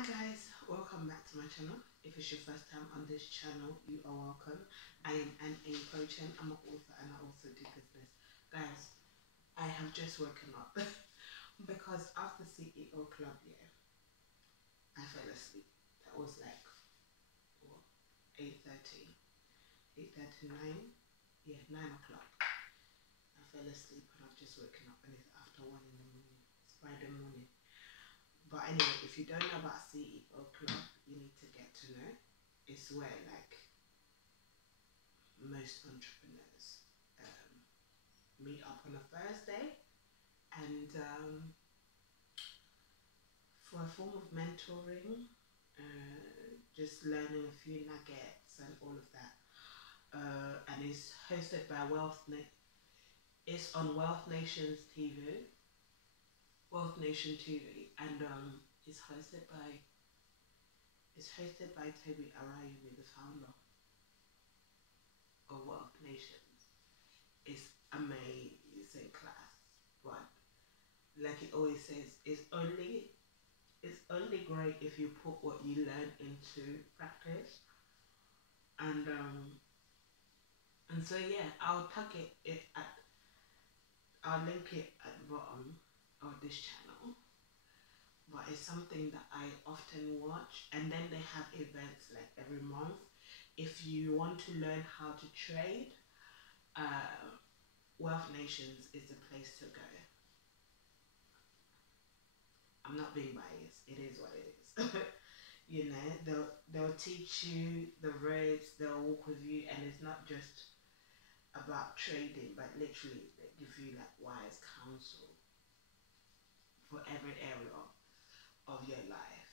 Hi guys, welcome back to my channel. If it's your first time on this channel, you are welcome. I am an A.H.P. I'm an author and I also do business. Guys, I have just woken up because after CEO Club, I fell asleep. That was like, what, 8:30, 8:39, 9 o'clock. I fell asleep and I've just woken up and it's after 1 in the morning. It's Friday morning. But anyway, if you don't know about CEO Club, you need to get to know. It's where like most entrepreneurs meet up on a Thursday and for a form of mentoring, just learning a few nuggets and all of that. And it's hosted by It's on Wealth Nation TV, and it's hosted by Toby Arayumi, the founder of Wealth Nations. It's amazing class, but like it always says, it's only great if you put what you learn into practice. And so yeah, I'll link it at the bottom of this channel. But it's something that I often watch, and then they have events like every month. If you want to learn how to trade, Wealth Nations is the place to go. I'm not being biased, it is what it is. You know, they'll teach you the ropes, they'll walk with you, and it's not just about trading, but literally they give you like wise counsel for every area of your life,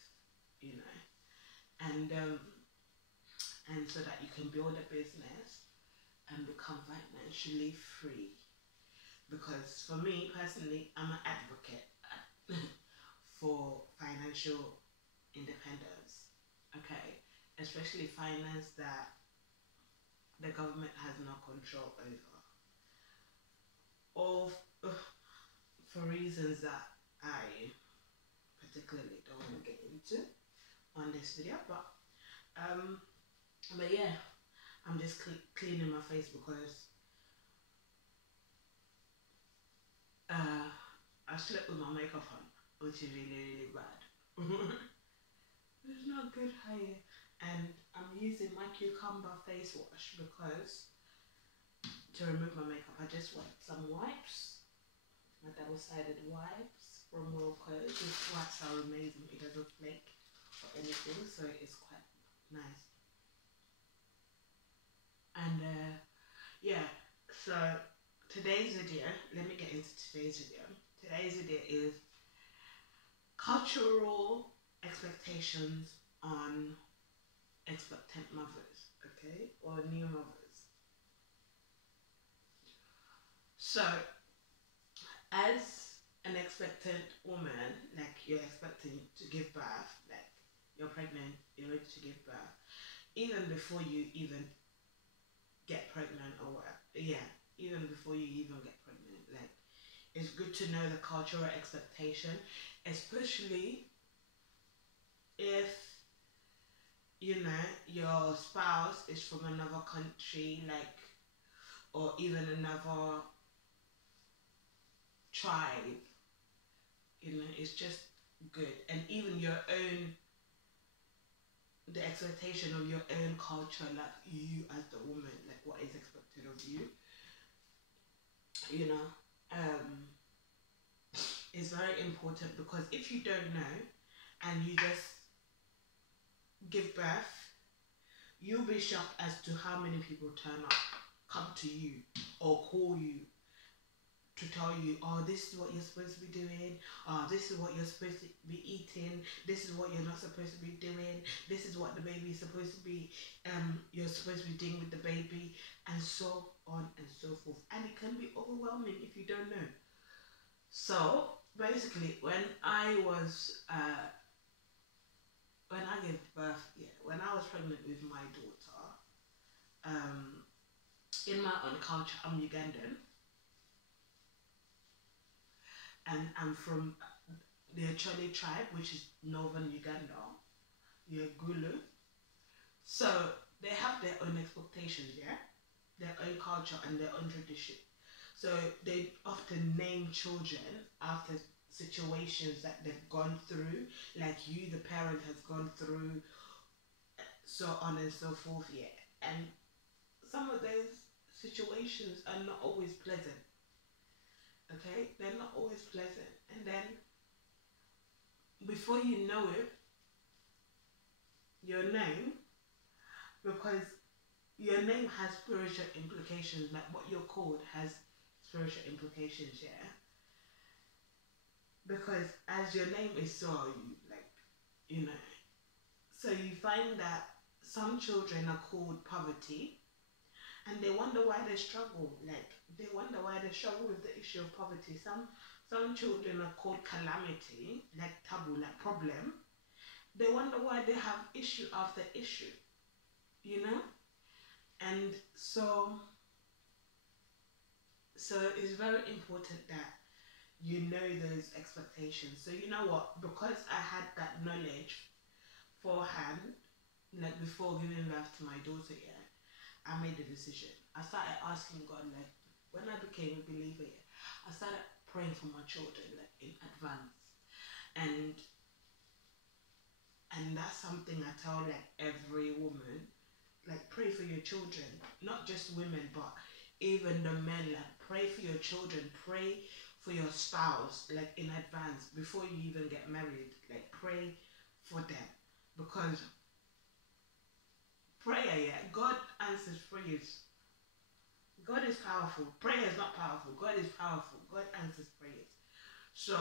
you know, and so that you can build a business and become financially free. Because for me personally, I'm an advocate for financial independence, okay, especially finance that the government has no control over, or for reasons that I particularly don't want to get into on this video, but yeah, I'm just cleaning my face because I slept with my makeup on, which is really bad. It's not good here, and I'm using my cucumber face wash because to remove my makeup. I just want some wipes, my double-sided wipes from Wilco. These wipes are amazing. It doesn't flake or anything, so it's quite nice. And yeah, so today's video, let me get into today's video. Today's video is cultural expectations on expectant mothers, okay, or new mothers. So as an expectant woman, like you're expecting to give birth, like you're pregnant, you're ready to give birth, even before you even get pregnant or whatever, even before you even get pregnant, like it's good to know the cultural expectation, especially if you know your spouse is from another country, like, or even another tribe. You know, it's just good. And even your own, the expectation of your own culture, like you as the woman, like what is expected of you, you know, is very important. Because if you don't know and you just give birth, you'll be shocked as to how many people come to you or call you to tell you, oh, this is what you're supposed to be doing, this is what you're supposed to be eating, this is what you're not supposed to be doing, this is what the baby is supposed to be, you're supposed to be doing with the baby, and so on and so forth. And it can be overwhelming if you don't know. So basically, when I gave birth, when I was pregnant with my daughter, in my own culture, I'm Ugandan, and I'm from the Acholi tribe, which is northern Uganda, the Gulu. So they have their own expectations, yeah, their own culture and their own tradition. So they often name children after situations that they've gone through, like you, the parent, has gone through, so on and so forth, yeah. And some of those situations are not always pleasant, okay? They're not always pleasant. And then before you know it, your name, because your name has spiritual implications, like what you're called has spiritual implications, yeah? Because as your name is so, like, you know, so you find that some children are called poverty, and they wonder why they struggle. Like, they wonder why they struggle with the issue of poverty. Some children are called calamity, like taboo, like problem. They wonder why they have issue after issue, you know. And so it's very important that you know those expectations. So you know what? Because I had that knowledge beforehand, like before giving birth to my daughter, yeah, I made the decision. I started asking God, like, when I became a believer, yeah, I started praying for my children, like, in advance. And that's something I tell, like, every woman, like, pray for your children. Not just women, but even the men, like, pray for your children. Pray for your spouse, like, in advance, before you even get married. Like, pray for them. Because prayer, yeah, God answers prayers. God is powerful. Prayer is not powerful. God is powerful. God answers prayers. So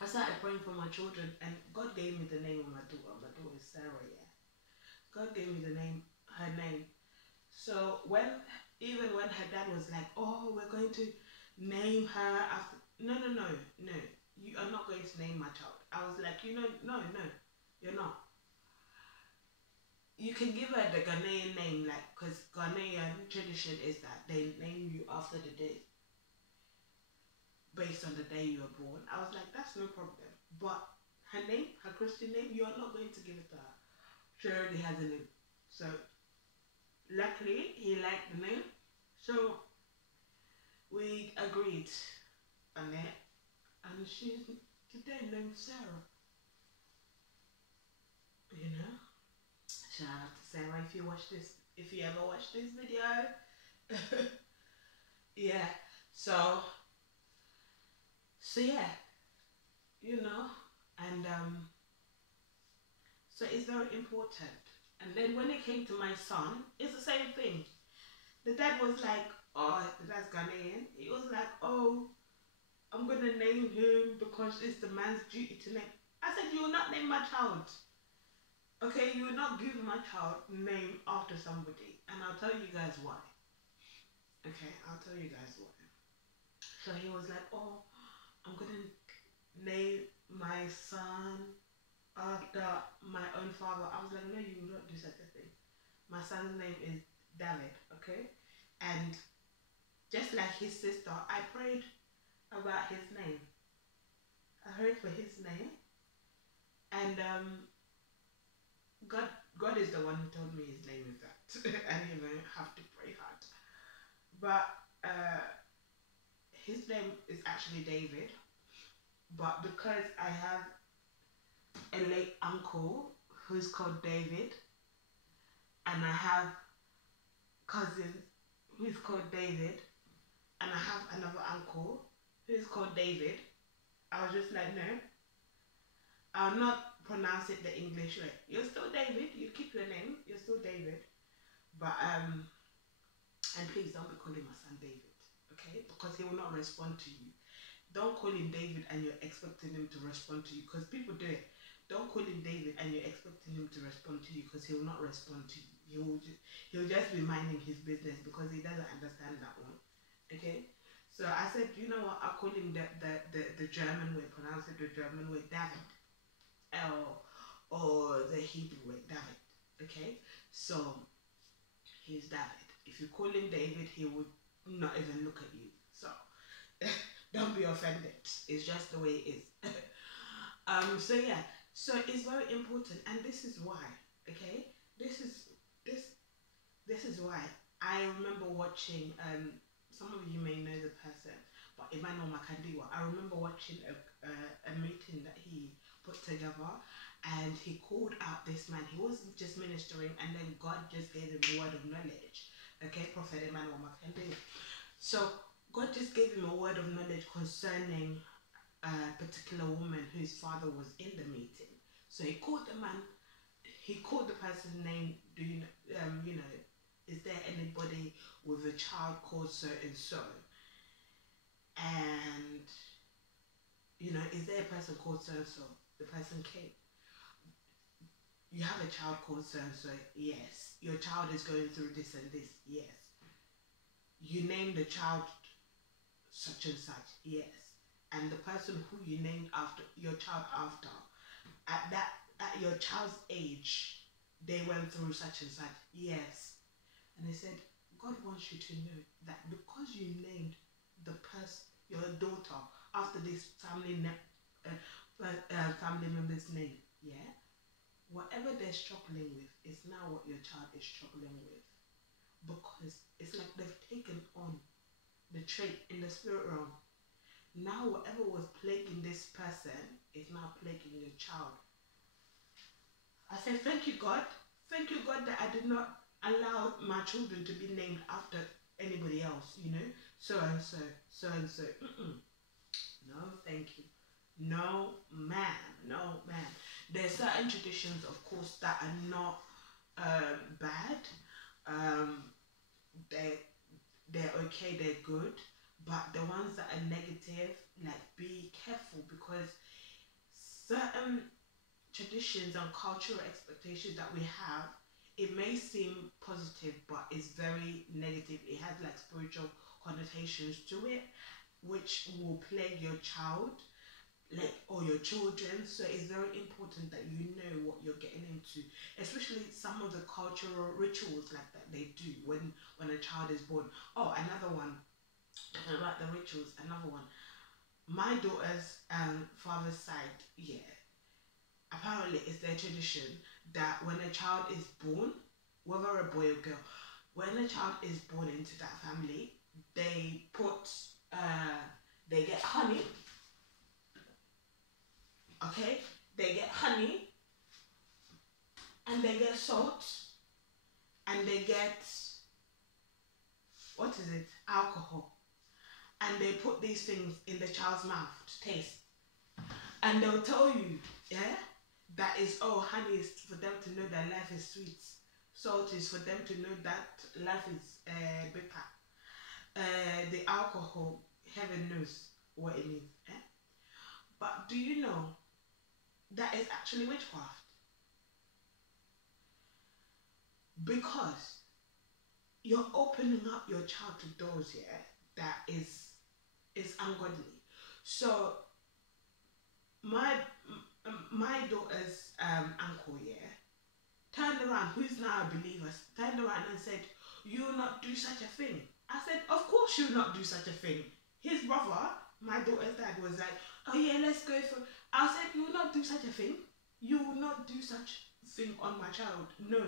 I started praying for my children, and God gave me the name of my daughter. My daughter is Sarah, yeah. God gave me the name, her name. So even when her dad was like, "Oh, we're going to name her after," no, no, no, no. You are not going to name my child. I was like, no, no, you're not. You can give her the Ghanaian name, like, because Ghanaian tradition is that they name you after the day, based on the day you were born. I was like, that's no problem. But her name, her Christian name, you are not going to give it to her. She already has a name. So luckily, he liked the name. So we agreed on it. And she's today named Sarah. You know? Shout out to Sarah if you watch this, if you ever watch this video. Yeah. So yeah, you know, and so it's very important. And then when it came to my son, it's the same thing. The dad was like, oh, the dad's Ghanaian. He was like, oh, I'm gonna name him because it's the man's duty to name. I said, you will not name my child. Okay, you will not give my child name after somebody. And I'll tell you guys why. Okay, I'll tell you guys why. So he was like, oh, I'm gonna name my son after my own father. I was like, no, you will not do such a thing. My son's name is David, okay? And just like his sister, I prayed about his name. I heard for his name. And God is the one who told me his name is that. I didn't even have to pray hard. But his name is actually David. But because I have a late uncle who's called David, and I have cousins who's called David, and I have another uncle who's called David, I was just like, no, I'll not pronounce it the English way. You're still David, you keep your name, you're still David. But and please don't be calling my son David, okay? Because he will not respond to you. Don't call him David and you're expecting him to respond to you, because people do it. Don't call him David and you're expecting him to respond to you, because he will not respond to you. He'll just be minding his business because he doesn't understand that one. Okay? So I said, you know what, I'll call him the German way, pronounce it the German way, David. Or the Hebrew way, David. Okay? So he's David. If you call him David, he would not even look at you. So don't be offended. It's just the way it is. So yeah, so it's very important, and this is why. Okay, this is this this is why I remember watching. Some of you may know the person, but Emmanuel Makandiwa. I remember watching a meeting that he put together, and he called out this man. He wasn't just ministering, and then God just gave him a word of knowledge. Okay, Prophet Emmanuel Makandiwa. So God just gave him a word of knowledge concerning a particular woman whose father was in the meeting. So he called the man. He called the person's name. Do you know? Is there anybody with a child called so and so? And is there a person called so and so? The person came. You have a child called so and so. Yes. Your child is going through this and this. Yes. You name the child such and such. Yes. And the person who you named after your child after, at your child's age, they went through such and such. Yes. And he said, God wants you to know that because you named the person, your daughter, after this family member's name, yeah, whatever they're struggling with is now what your child is struggling with, because it's like they've taken on the trait in the spirit realm. Now whatever was plaguing this person is now plaguing your child. I said, thank you, God. Thank you, God, that I did not allow my children to be named after anybody else, so and so, so and so. No, thank you. No, ma'am. No, ma'am. There's certain traditions, of course, that are not bad. Um, they're okay, they're good. But the ones that are negative, like, be careful, because certain traditions and cultural expectations that we have, it may seem positive, but it's very negative. It has like spiritual connotations to it, which will plague your child, like, or your children. So it's very important that you know what you're getting into, especially some of the cultural rituals like that they do when a child is born. Oh, another one, talking about the rituals, another one. My daughter's father's side, yeah, apparently it's their tradition that when a child is born, whether a boy or girl, when a child is born into that family, they put, they get honey, okay? They get honey, and they get salt, and they get, what is it? Alcohol. And they put these things in the child's mouth to taste. And they'll tell you, yeah, that is, oh, honey is for them to know that life is sweet. Salt is for them to know that life is bitter. The alcohol, heaven knows what it means. Eh? But do you know that is actually witchcraft? Because you're opening up your child to doors, yeah, that is ungodly. So my daughter's uncle, yeah, turned around, who's now a believer, turned around and said, "You will not do such a thing." I said, "Of course you will not do such a thing." His brother, my daughter's dad, was like, "Oh yeah, let's go for." I said, "You will not do such a thing. You will not do such thing on my child. No.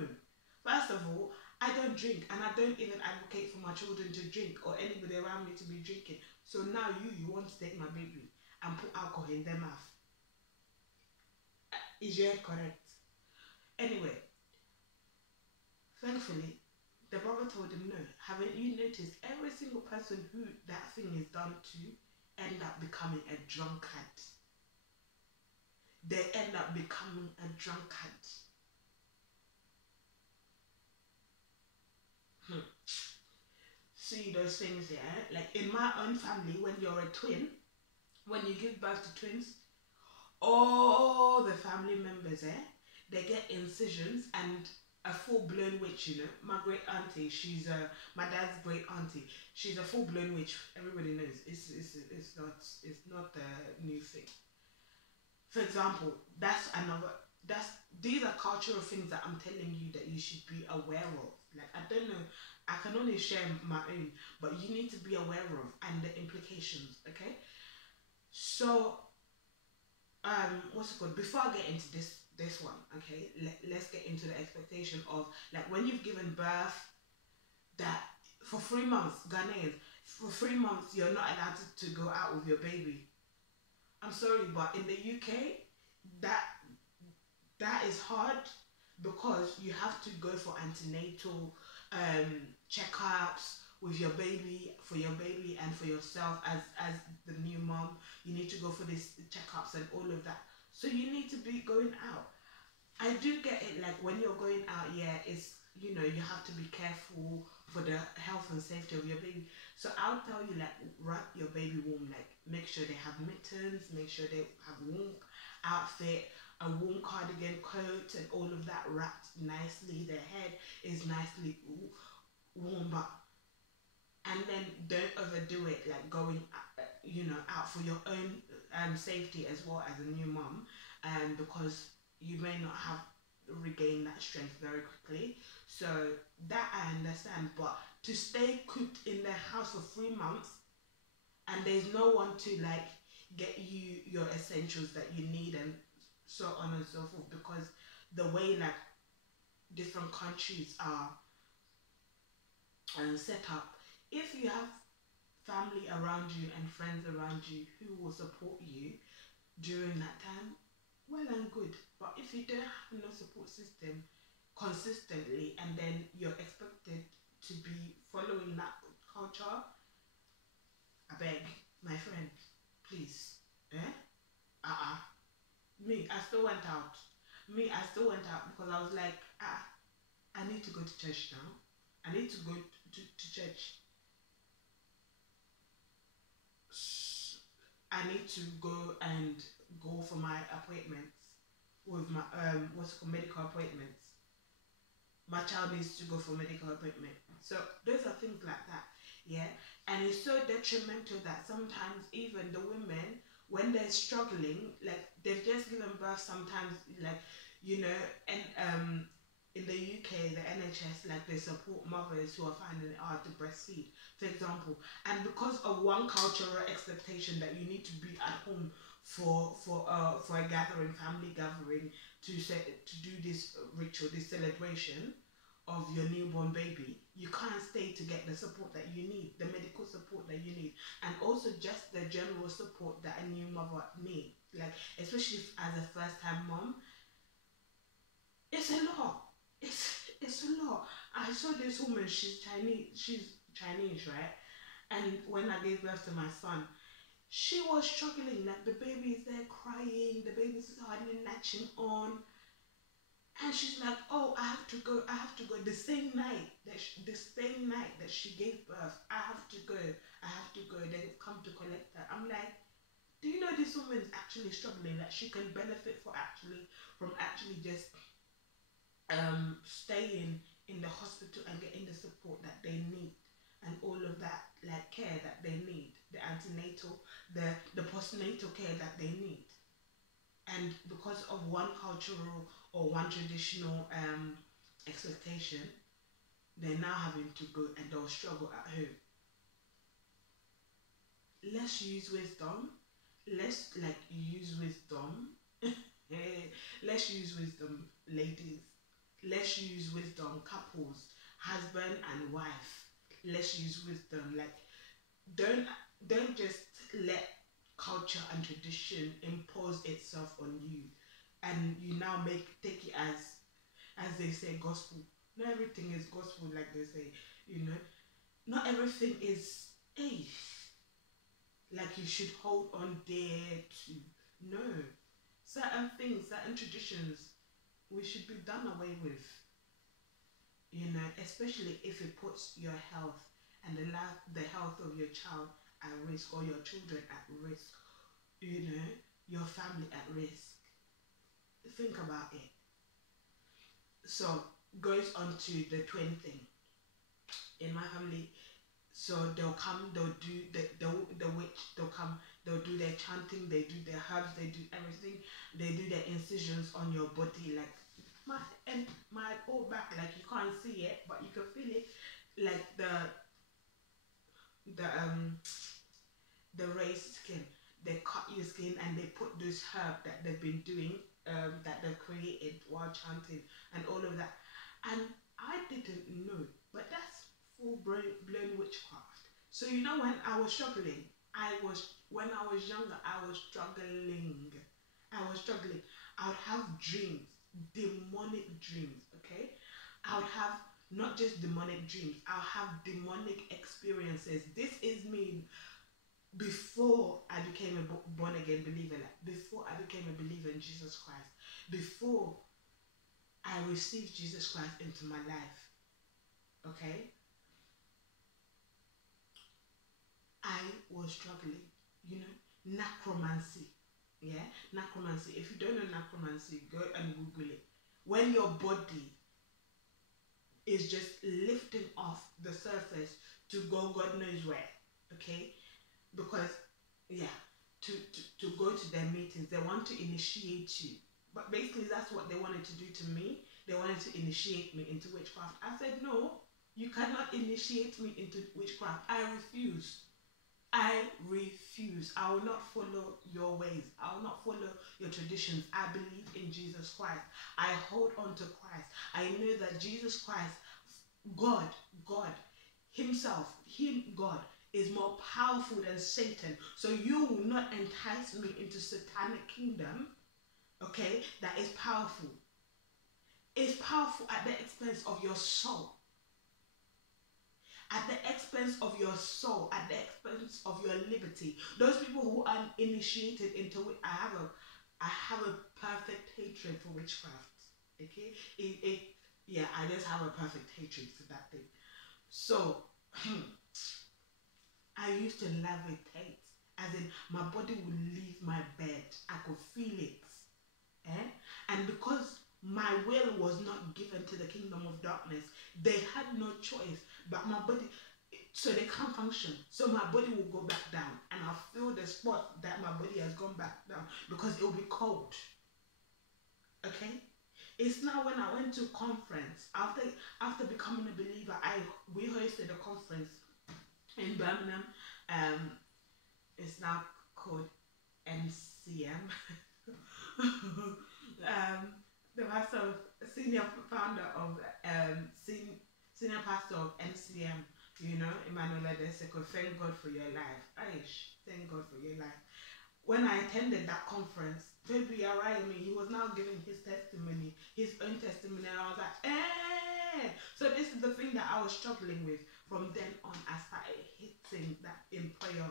First of all, I don't drink, and I don't even advocate for my children to drink or anybody around me to be drinking. So now you want to take my baby and put alcohol in their mouth. Is your head correct?" Anyway, thankfully, the brother told him, "No, haven't you noticed every single person who that thing is done to end up becoming a drunkard? They end up becoming a drunkard." See those things, yeah? Like in my own family, when you're a twin, when you give birth to twins, all the family members, they get incisions, and a full-blown witch, my great auntie, my dad's great auntie, she's a full-blown witch. Everybody knows. It's not a new thing. For example, these are cultural things that I'm telling you that you should be aware of. Like, I don't know, I can only share my own, but you need to be aware of and the implications, okay? So what's it called? Before I get into this one, okay, let's get into the expectation of like when you've given birth, that for 3 months, Ghanaians, for 3 months you're not allowed to go out with your baby. I'm sorry, but in the UK, that that is hard because you have to go for antenatal checkups with your baby, for your baby and for yourself as the new mom. You need to go for these checkups and all of that. So you need to be going out. I do get it, like when you're going out, yeah, it's, you have to be careful for the health and safety of your baby. So I'll tell you, like, wrap your baby warm, like make sure they have mittens, make sure they have warm outfit, a warm cardigan coat and all of that wrapped nicely. Their head is nicely warm up, and then don't overdo it, like going out for your own safety as well as a new mom, because you may not have regained that strength very quickly. So that I understand, but to stay cooped in the house for 3 months and there's no one to like get you your essentials that you need and so on and so forth, because the way like different countries are set up, if you have family around you and friends around you who will support you during that time, well and good. But if you don't have no support system consistently and then you're expected to be following that culture, I beg, my friend, please. Eh? Me, I still went out. Me, I still went out because I was like, I need to go to church now. I need to go to church. I need to go for my appointments with my what's it called, medical appointments. My child needs to go for medical appointment. So those are things like that, yeah. And it's so detrimental that sometimes even the women, when they're struggling, like they've just given birth, sometimes like and in the UK, the NHS, like they support mothers who are finding it hard to breastfeed, for example, and because of one cultural expectation that you need to be at home for a gathering, family gathering, to do this ritual, this celebration of your newborn baby, you can't stay to get the support that you need, the medical support that you need, and also just the general support that a new mother needs, like especially as a first time mom. It's a lot. It's a lot. I saw this woman. She's Chinese, right? And when I gave birth to my son, she was struggling. Like the baby is there crying. The baby's hardly latching on, and she's like, "Oh, I have to go. I have to go." The same night that she gave birth, I have to go. I have to go. They come to collect her. I'm like, do you know this woman is actually struggling? Like she can benefit from actually just staying in the hospital and getting the support that they need and all of that like care that they need, the antenatal, the postnatal care that they need. And because of one cultural or one traditional expectation, they're now having to go and they'll struggle at home. Let's use wisdom. Let's like use wisdom. Let's use wisdom, ladies. Let's use wisdom, couples, husband and wife. Let's use wisdom. Like don't don't just let culture and tradition impose itself on you, and you now take it as they say gospel. Not everything is gospel, like they say. You know, not everything is a like you should hold on dear to. No, certain things, certain traditions, we should be done away with. Especially if it puts your health and the health of your child at risk, or your children at risk, your family at risk. Think about it. So goes on to the twin thing in my family. So they'll come, they'll do the witch, they'll do their chanting, they do their herbs, they do everything, they do their incisions on your body, like my whole back, like you can't see it, but you can feel it, like the raised skin. they cut your skin and they put this herb that they've been doing, that they've created while chanting and all of that. And I didn't know, but that's full blown witchcraft. So you know, when I was struggling, when I was younger, I was struggling. I was struggling. I would have dreams, demonic dreams. Okay, I would have not just demonic dreams. I'll have demonic experiences. This is me before I became a born again believer. Like before I became a believer in Jesus Christ. Before I received Jesus Christ into my life. Okay, I was struggling. You know, necromancy. Yeah, necromancy. If you don't know necromancy, go and Google it. When your body is just lifting off the surface to go God knows where. Okay, because yeah, to go to their meetings, they want to initiate you. But basically, that's what they wanted to do to me. They wanted to initiate me into witchcraft. I said, no, you cannot initiate me into witchcraft. I refuse. I refuse. I will not follow your ways. I will not follow your traditions. I believe in Jesus Christ. I hold on to Christ. I know that Jesus Christ, God, God Himself, God, is more powerful than Satan. So you will not entice me into satanic kingdom, okay, that is powerful. It's powerful at the expense of your soul. At the expense of your soul, at the expense of your liberty. Those people who are initiated into it, I have a perfect hatred for witchcraft. Okay? Yeah, I just have a perfect hatred for that thing. So, I used to levitate. As in, my body would leave my bed. I could feel it. Eh? And because my will was not given to the kingdom of darkness, they had no choice. But my body, so they can't function. So my body will go back down, and I'll feel the spot that my body has gone back down because it will be cold. Okay? It's now when I went to conference after becoming a believer, we hosted a conference in Birmingham. It's now called MCM. The pastor, senior founder of senior pastor of MCM, you know, Emmanuel Adeseko. Thank God for your life. Aish, thank God for your life. When I attended that conference, Toby Arayemi, he was now giving his testimony, his own testimony, and I was like, eh. So this is the thing that I was struggling with. From then on, I started hitting that in prayer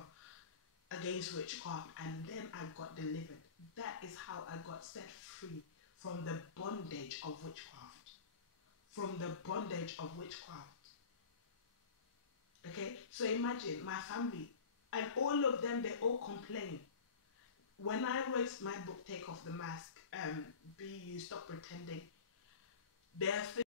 against witchcraft, and then I got delivered. That is how I got set free from the bondage of witchcraft. From the bondage of witchcraft. Okay, so imagine my family, and all of them, they all complain. When I wrote my book, Take Off the Mask, Be You, Stop Pretending, they're